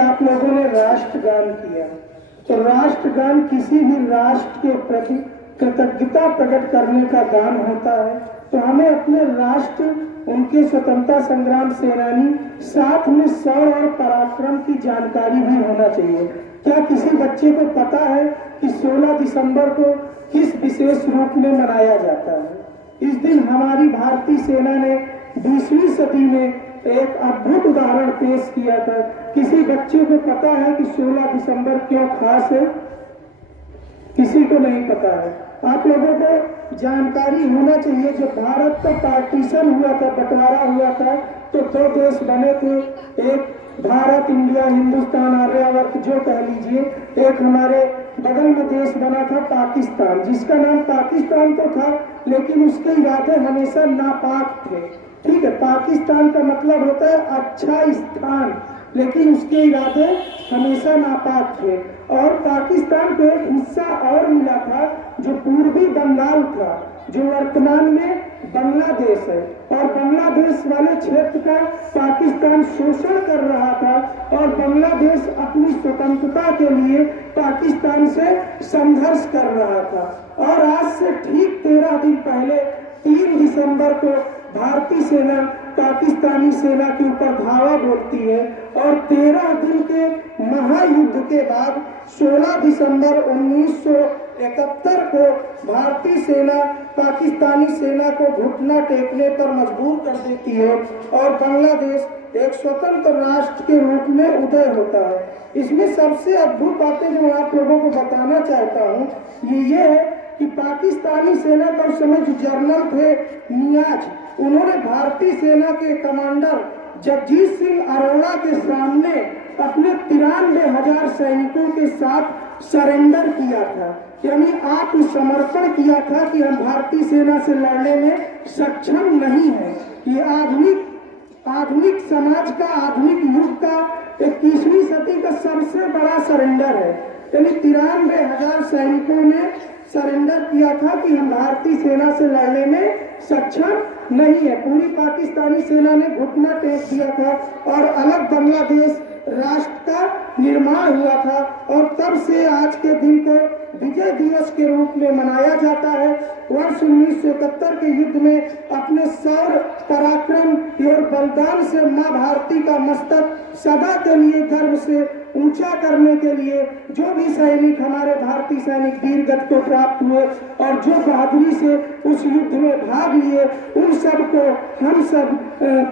आप लोगों ने राष्ट्रगान किया, तो राष्ट्रगान किसी भी राष्ट्र के प्रति कृतज्ञता प्रकट करने का गान होता है। तो हमें अपने राष्ट्र, उनके स्वतंत्रता संग्राम सेनानी, साथ में शौर्य और पराक्रम की जानकारी भी होना चाहिए। क्या किसी बच्चे को पता है कि 16 दिसंबर को किस विशेष रूप में मनाया जाता है? इस दिन हमारी भारतीय सेना ने 20वीं सदी में एक अद्भुत उदाहरण पेश किया था। किसी बच्चे को पता है कि 16 दिसंबर क्यों खास है? किसी को नहीं पता है। आप लोगों को जानकारी होना चाहिए, जब भारत का पार्टीशन हुआ था, बंटवारा हुआ था, तो 2 देश बने थे। एक भारत, इंडिया, हिंदुस्तान, आर्यावर्त जो कह लीजिए। एक हमारे बगल में देश बना था पाकिस्तान, जिसका नाम पाकिस्तान तो था, लेकिन उसके इरादे हमेशा नापाक थे। ठीक है, पाकिस्तान का मतलब होता है अच्छा स्थान, लेकिन उसके इरादे हमेशा नापाक थे। और पाकिस्तान को एक हिस्सा और मिला था जो पूर्वी बंगाल था, जो वर्तमान में बांग्लादेश है। और बांग्लादेश वाले क्षेत्र का पाकिस्तान शोषण कर रहा था, और बांग्लादेश अपनी स्वतंत्रता के लिए पाकिस्तान से संघर्ष कर रहा था। और आज से ठीक 13 दिन पहले 3 दिसंबर को भारतीय सेना पाकिस्तानी सेना के ऊपर धावा बोलती है, और 13 दिन के महायुद्ध के बाद 16 दिसंबर 1971 को भारतीय सेना पाकिस्तानी सेना को घुटना टेकने पर मजबूर कर देती है, और बांग्लादेश एक स्वतंत्र राष्ट्र के रूप में उदय होता है। इसमें सबसे अद्भुत बातें जो मैं आप लोगों को बताना चाहता हूँ ये है कि पाकिस्तानी सेना का उस समय जो जनरल थे नियाज, उन्होंने भारतीय सेना के कमांडर जगजीत सिंह अरोड़ा के सामने अपने 93,000 सैनिकों के साथ सरेंडर किया था, यानी आत्मसमर्पण किया था कि हम भारतीय सेना से लड़ने में सक्षम नहीं है। ये आधुनिक समाज का, आधुनिक युग का 21वीं सदी का सबसे बड़ा सरेंडर है। यानी 93,000 सैनिकों ने सरेंडर किया था कि हम भारतीय सेना से लड़ने में सक्षम नहीं है। पूरी पाकिस्तानी सेना ने घुटना टेक दिया था, और अलग बांग्लादेश राष्ट्र का निर्माण हुआ था। और तब से आज के दिन को विजय दिवस के रूप में मनाया जाता है। वर्ष 1971 के युद्ध में अपने शौर्य, पराक्रम और बलिदान से मां भारती का मस्तक सदा के लिए गर्व से ऊंचा करने के लिए जो भी सैनिक, हमारे भारतीय सैनिक वीर गति को प्राप्त हुए और जो बहादुरी से उस युद्ध में भाग लिए, उन सब को हम सब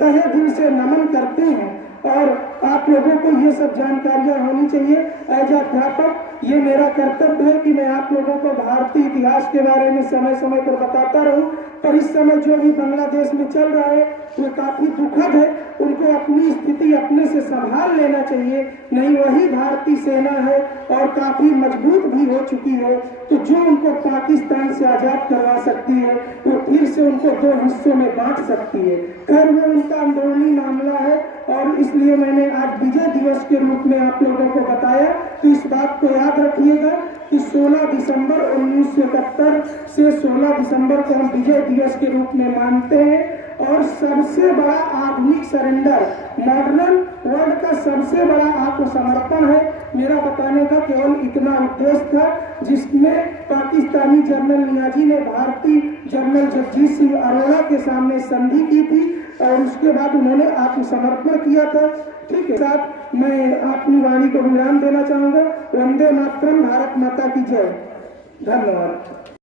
तहे दिल से नमन करते हैं। और आप लोगों को ये सब जानकारियां होनी चाहिए। एज अध्यापक ये मेरा कर्तव्य है कि मैं आप लोगों को भारतीय इतिहास के बारे में समय समय पर बताता रहूं। पर इस समय जो भी बांग्लादेश में चल रहा है वो काफी दुखद है। उनको अपनी स्थिति अपने से संभाल लेना चाहिए, नहीं वही भारतीय सेना है और काफी मजबूत भी हो चुकी है। तो जो उनको पाकिस्तान से आजाद करवा सकती है वो फिर से उनको 2 हिस्सों में बांट सकती है। खैर वो उनका अंदरूनी मामला है, और इसलिए मैंने आज विजय दिवस के रूप में आप लोगों को बताया। तो इस बात को याद रखिएगा कि 16 दिसंबर 1971 से 16 दिसंबर को हम विजय दिवस के रूप में मानते हैं। और सबसे बड़ा आधुनिक सरेंडर, मॉडर्न वर्ल्ड का सबसे बड़ा आत्मसमर्पण है। मेरा बताने का केवल इतना उद्देश्य था, जिसमें पाकिस्तानी जनरल नियाजी ने भारतीय जनरल जगजीत सिंह अरोड़ा के सामने संधि की थी, और उसके बाद उन्होंने आत्मसमर्पण किया था। ठीक है, साथ मैं अपनी वाणी को विराम देना चाहूंगा। वंदे मातरम, भारत माता की जय। धन्यवाद।